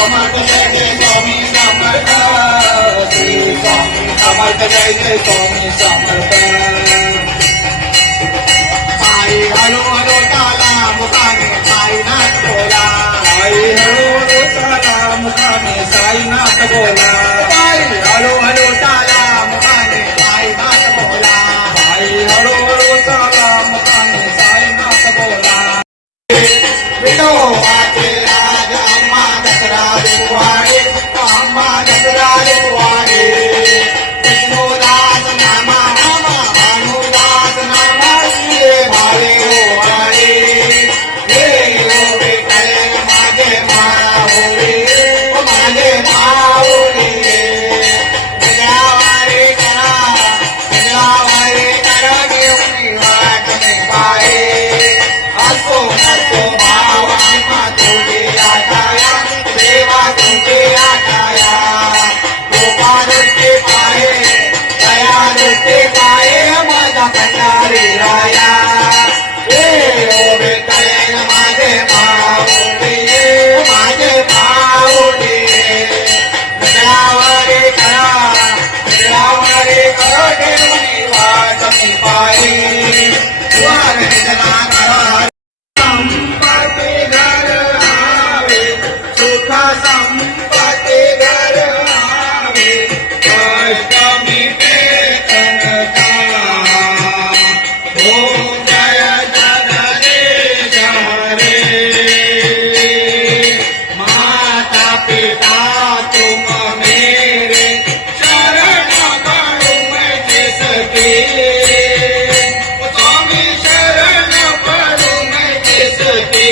समर्थ जय जय स्वामी समर्थ श्री स्वामी समर्थ जय जय स्वामी समर्थ पायी हळूहळू चाला मुखाने साईनाथ बोला पायी हळूहळू चाला मुखाने साईनाथ बोला पायी हळूहळू चाला मुखाने साईनाथ बोला पायी हळूहळू चाला मुखाने साईनाथ बोला विठोबाचे राज अम्मा दसरा देवाडे अम्मा दसरा देवाडे विष्णुदास नामा नामा भानुदास नामा तुझे भावे होवाडे हे होवे कळेल माझे मावळे माझे मावळे गजावारे करा घेऊन वाट मी पाहे असो नसो तुझे आकाया देवा तुझे आकाया कृपा दृष्टी पाहे दया दृष्टी पाहे माझा कंडारी राया हे ओवे कळेल माझे माऊली माझे माऊली गगनावरे करा घेऊन वाट मी पाही द्वार जना करा संपत्ति घर आवे अष्टमी पेतनता ओम जय जगदीश हरे माता पिता तुम मेरे शरण पड़ो मैं जिसके स्वामी शरण पड़ो मैं जिसके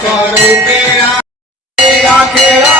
स्वरूपे खेळा